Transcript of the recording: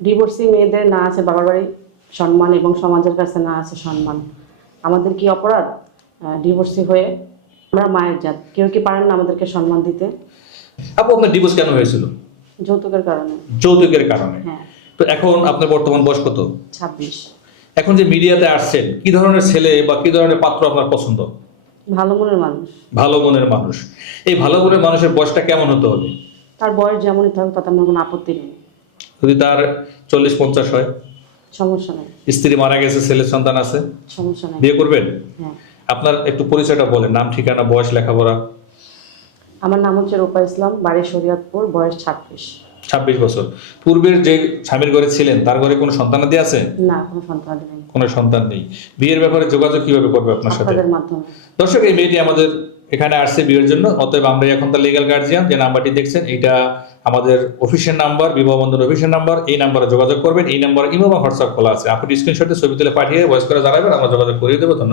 Divorcee মেয়েদের না আছে বাবার বাড়ির সম্মান এবং সমাজের কাছে না আছে সম্মান। আমাদের কি অপরাধ ডিভোর্সি হয়ে? আমরা মায়ের জাত, কেউ কি পারেন না আমাদেরকে সম্মান দিতে? আপু, আপনার ডিভোর্স কেন হয়েছিল? যৌতুকের কারণে। যৌতুকের কারণে। হ্যাঁ। তো এখন আপনার বর্তমান বয়স কত? 26। এখন যে মিডিয়াতে আসছেন, কি ধরনের ছেলে বা কি ধরনের পাত্র আপনার পছন্দ? ভালো মনের মানুষ। ভালো মনের মানুষ। এই ভালো মনের মানুষের বয়সটা কেমন হতে হবে? তার বয়স যেমনই থাকুক তাতে আমার কোনো আপত্তি নেই। যদি তার 40-50 হয়, সমস্যা নেই। স্ত্রী মারা গেছে, ছেলে সন্তান আছে, সমস্যা নেই। বিয়ে করবেন? হ্যাঁ। আপনার একটু পরিচয়টা বলেন, নাম, ঠিকানা, বয়স, লেখাপড়া। আমার নাম হচ্ছে রূপা ইসলাম, বাড়ি শরিয়তপুর, বয়স 26। 26 বছর। পূর্বের যে স্বামীর ঘরে ছিলেন তার ঘরে কোনো সন্তানাদি আছে? না, কোনো সন্তান নেই। কোনো সন্তান নেই। বিয়ের ব্যাপারে যোগাযোগ কিভাবে করবে আপনার সাথে? আপনাদের মাধ্যমে। দর্শক, এই মেয়েটি আমাদের এখানে আসছে বিয়ের জন্য, অতএব আমরা এখন তার লিগ্যাল গার্জিয়ান। যে নাম্বারটি দেখছেন এটা আমাদের অফিসিয়াল নাম্বার, বিবাহ বন্ধন অফিসিয়াল নাম্বার। এই নাম্বারে যোগাযোগ করবেন। এই নাম্বারে ইমো বা হোয়াটসঅ্যাপ খোলা আছে। আপনি স্ক্রিনশটে ছবি তুলে পাঠিয়ে ভয়েস করে জানাবেন, আমরা যোগাযোগ করিয়ে দেবো। ধন্যবাদ।